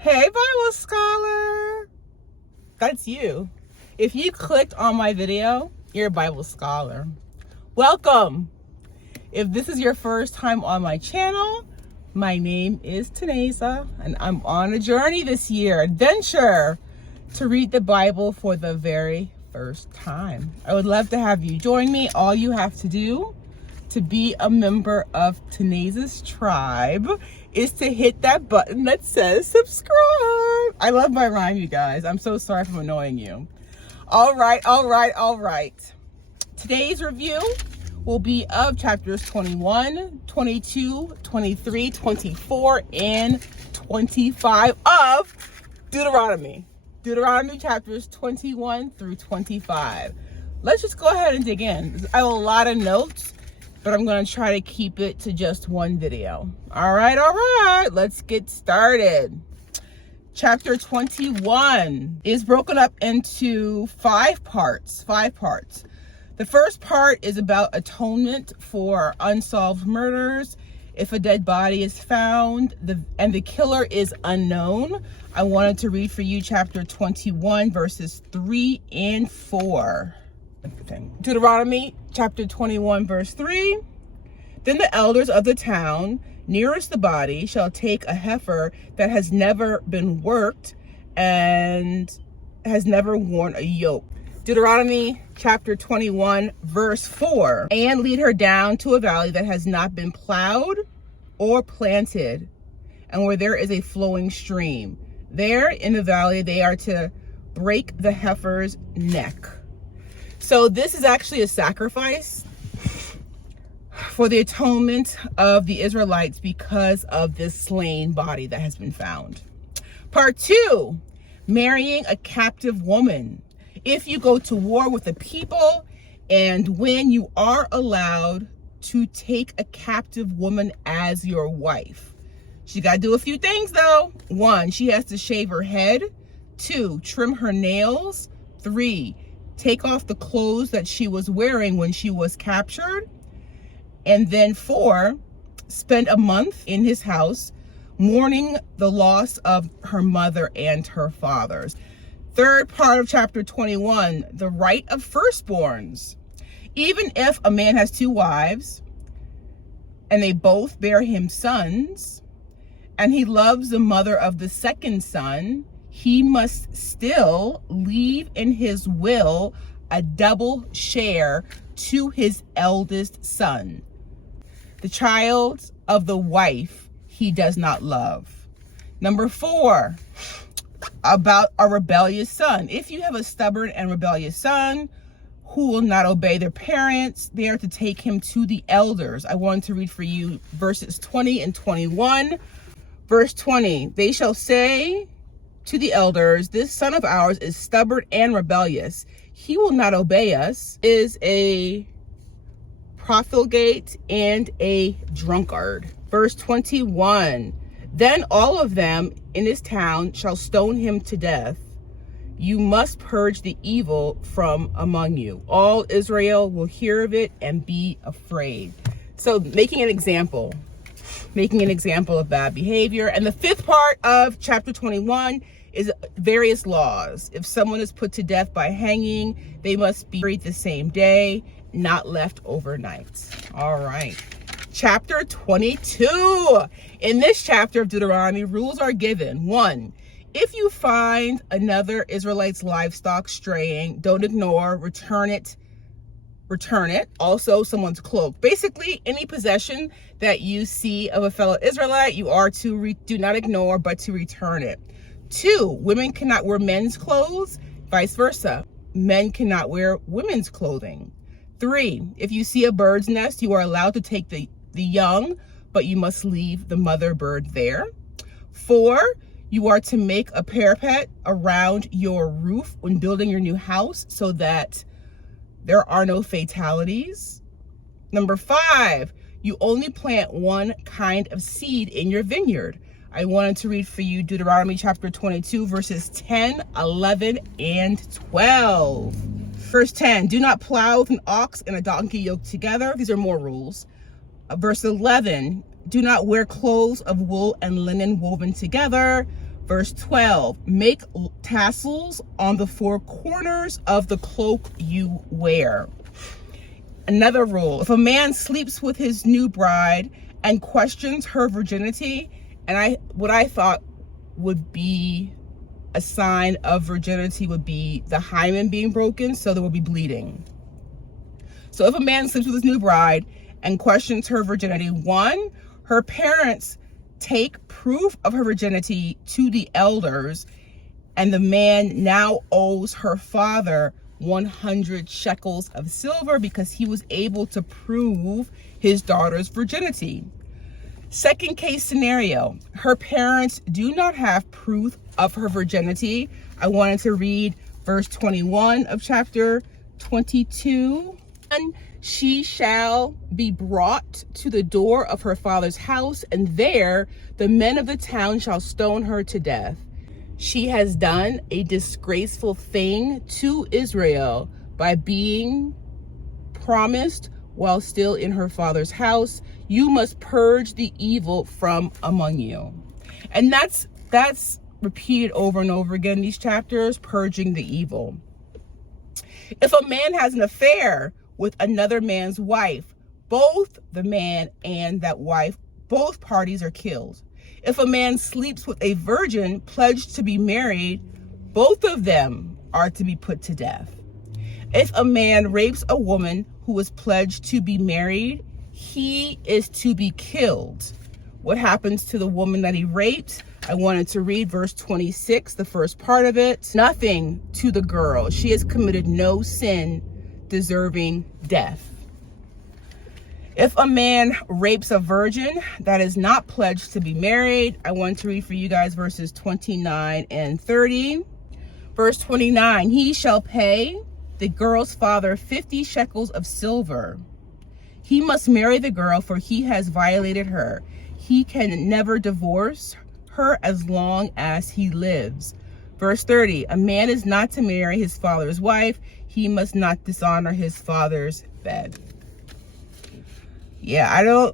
Hey, Bible scholar. That's you. If you clicked on my video, you're a Bible scholar. Welcome. If this is your first time on my channel, my name is Taneza, and I'm on a journey this year, adventure, to read the Bible for the very first time. I would love to have you join me. All you have to do to be a member of Taneza's tribe is to hit that button that says subscribe. I love my rhyme, you guys. I'm so sorry if I'm annoying you. All right. Today's review will be of chapters 21, 22, 23, 24, and 25 of Deuteronomy. Deuteronomy chapters 21 through 25. Let's just go ahead and dig in. I have a lot of notes, but I'm going to try to keep it to just one video. All right, let's get started. Chapter 21 is broken up into five parts. The first part is about atonement for unsolved murders. If a dead body is found and the killer is unknown, I wanted to read for you chapter 21, verses 3 and 4. Deuteronomy chapter 21 verse 3. Then the elders of the town nearest the body shall take a heifer that has never been worked and has never worn a yoke. Deuteronomy chapter 21 verse 4. And lead her down to a valley that has not been plowed or planted, and where there is a flowing stream. There in the valley they are to break the heifer's neck. So this is actually a sacrifice for the atonement of the Israelites because of this slain body that has been found. Part 2, marrying a captive woman. If you go to war with the people and when you are allowed to take a captive woman as your wife. She got to do a few things though. 1, she has to shave her head. 2, trim her nails. 3, take off the clothes that she was wearing when she was captured. And then 4, spend a month in his house mourning the loss of her mother and her fathers. Third part of chapter 21, the right of firstborns. Even if a man has 2 wives and they both bear him sons, and he loves the mother of the second son, he must still leave in his will a double share to his eldest son, the child of the wife he does not love. Number 4, about a rebellious son. If you have a stubborn and rebellious son who will not obey their parents, they are to take him to the elders. I wanted to read for you verses 20 and 21. Verse 20, they shall say to the elders, this son of ours is stubborn and rebellious. He will not obey us, is a profligate and a drunkard. Verse 21, then all of them in this town shall stone him to death. You must purge the evil from among you. All Israel will hear of it and be afraid. So making an example of bad behavior. And the 5th part of chapter 21 is various laws. If someone is put to death by hanging, they must be buried the same day, not left overnight. All right. Chapter 22. In this chapter of Deuteronomy, rules are given. 1, if you find another Israelite's livestock straying, don't ignore, return it. Also, someone's cloak. Basically, any possession that you see of a fellow Israelite, you are to do not ignore, but to return it. 2, women cannot wear men's clothes, vice versa. Men cannot wear women's clothing. 3, if you see a bird's nest, you are allowed to take the young, but you must leave the mother bird there. 4, you are to make a parapet around your roof when building your new house so that there are no fatalities. Number 5, you only plant one kind of seed in your vineyard. I wanted to read for you Deuteronomy chapter 22, verses 10, 11, and 12. Verse 10, do not plow with an ox and a donkey yoked together. These are more rules. Verse 11, do not wear clothes of wool and linen woven together. Verse 12, make tassels on the four corners of the cloak you wear. Another rule, if a man sleeps with his new bride and questions her virginity, and what I thought would be a sign of virginity would be the hymen being broken, so there will be bleeding. So if a man sleeps with his new bride and questions her virginity, 1, her parents take proof of her virginity to the elders, and the man now owes her father 100 shekels of silver because he was able to prove his daughter's virginity. Second case scenario, her parents do not have proof of her virginity. I wanted to read verse 21 of chapter 22. And she shall be brought to the door of her father's house, and there the men of the town shall stone her to death. She has done a disgraceful thing to Israel by being promised while still in her father's house. You must purge the evil from among you. And that's repeated over and over again in these chapters, purging the evil. If a man has an affair with another man's wife, both the man and that wife, both parties are killed. If a man sleeps with a virgin pledged to be married, both of them are to be put to death. If a man rapes a woman who is pledged to be married, he is to be killed. What happens to the woman that he raped? I wanted to read verse 26, the first part of it. Nothing to the girl. She has committed no sin deserving death. If a man rapes a virgin that is not pledged to be married, I want to read for you guys verses 29 and 30. Verse 29, he shall pay the girl's father 50 shekels of silver. He must marry the girl, for he has violated her. He can never divorce her as long as he lives. Verse 30, a man is not to marry his father's wife. He must not dishonor his father's bed. Yeah,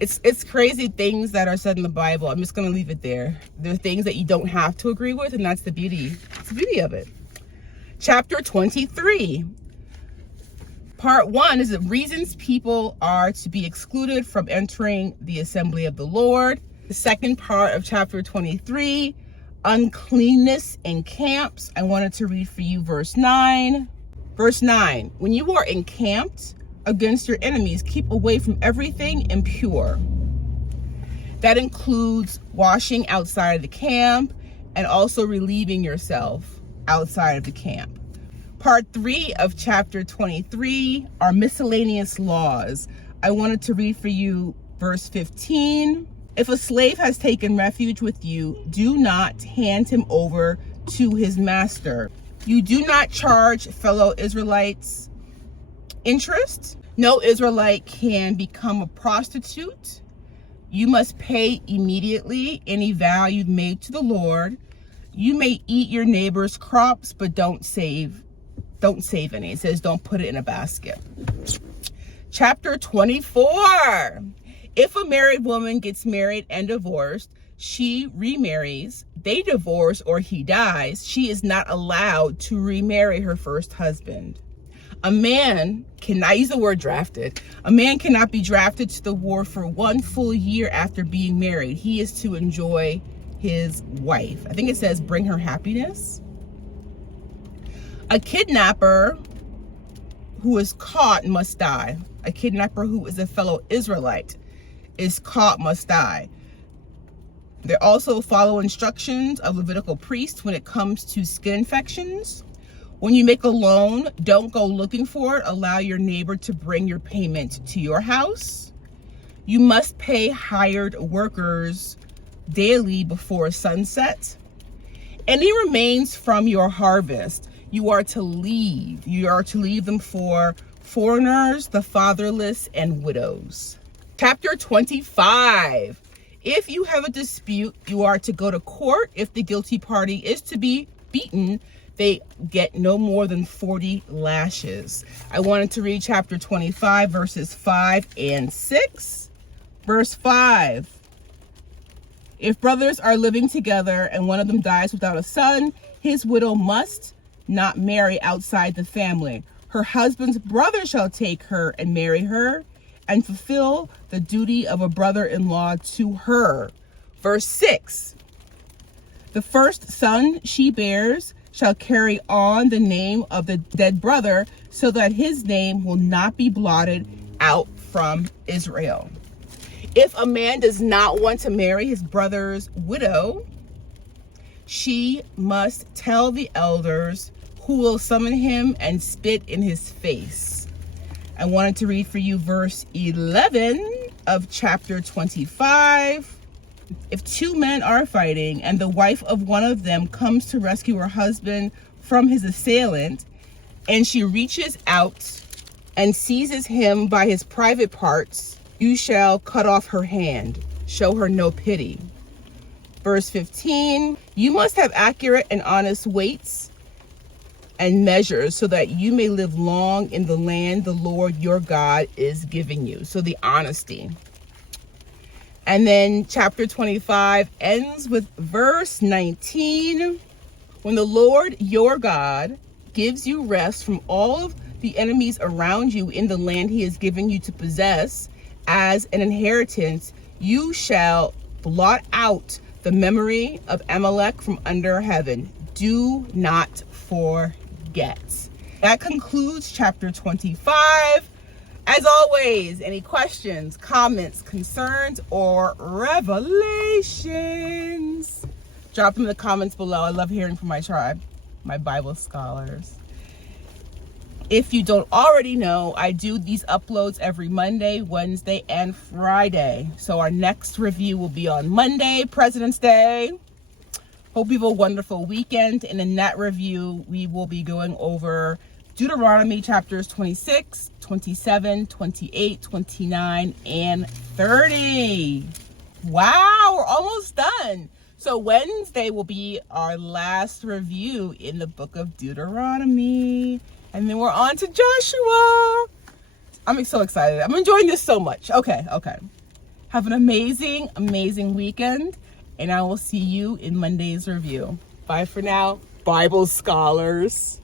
it's crazy things that are said in the Bible. I'm just going to leave it there. There are things that you don't have to agree with, and that's the beauty. It's the beauty of it. Chapter 23. Part 1 is the reasons people are to be excluded from entering the assembly of the Lord. The second part of chapter 23, uncleanness in camps. I wanted to read for you verse 9. Verse 9, when you are encamped against your enemies, keep away from everything impure. That includes washing outside of the camp and also relieving yourself outside of the camp. Part 3 of chapter 23 are miscellaneous laws. I wanted to read for you verse 15. If a slave has taken refuge with you, do not hand him over to his master. You do not charge fellow Israelites interest. No Israelite can become a prostitute. You must pay immediately any vow you've made to the Lord. You may eat your neighbor's crops, but don't save any. It says don't put it in a basket. Chapter 24. If a married woman gets married and divorced, she remarries, they divorce, or he dies, she is not allowed to remarry her first husband. A man cannot use the word drafted. A man cannot be drafted to the war for 1 full year after being married. He is to enjoy his wife. I think it says bring her happiness. A kidnapper who is caught must die. A kidnapper who is a fellow Israelite is caught must die. They also follow instructions of Levitical priests when it comes to skin infections. When you make a loan, don't go looking for it. Allow your neighbor to bring your payment to your house. You must pay hired workers daily before sunset. Any remains from your harvest, you are to leave. You are to leave them for foreigners, the fatherless, and widows. Chapter 25. If you have a dispute, you are to go to court. If the guilty party is to be beaten, they get no more than 40 lashes. I wanted to read chapter 25, verses 5 and 6. Verse 5. If brothers are living together and one of them dies without a son, his widow must not marry outside the family. Her husband's brother shall take her and marry her and fulfill the duty of a brother-in-law to her. Verse 6. The first son she bears shall carry on the name of the dead brother, so that his name will not be blotted out from Israel. If a man does not want to marry his brother's widow, she must tell the elders, who will summon him and spit in his face. I wanted to read for you verse 11 of chapter 25. If two men are fighting and the wife of one of them comes to rescue her husband from his assailant, and she reaches out and seizes him by his private parts, you shall cut off her hand. Show her no pity. Verse 15, you must have accurate and honest weights and measures so that you may live long in the land the Lord your God is giving you. So the honesty. And then chapter 25 ends with verse 19. When the Lord your God gives you rest from all of the enemies around you in the land he has given you to possess as an inheritance, you shall blot out the memory of Amalek from under heaven. Do not forget. That concludes chapter 25. As always, any questions, comments, concerns, or revelations, drop them in the comments below. I love hearing from my tribe, my Bible scholars. If you don't already know, I do these uploads every Monday, Wednesday, and Friday. So our next review will be on Monday, President's Day. Hope you have a wonderful weekend. And in that review, we will be going over Deuteronomy chapters 26, 27, 28, 29, and 30. Wow, we're almost done. So Wednesday will be our last review in the book of Deuteronomy. And then we're on to Joshua. I'm so excited. I'm enjoying this so much. Okay. Have an amazing, amazing weekend. And I will see you in Monday's review. Bye for now, Bible scholars.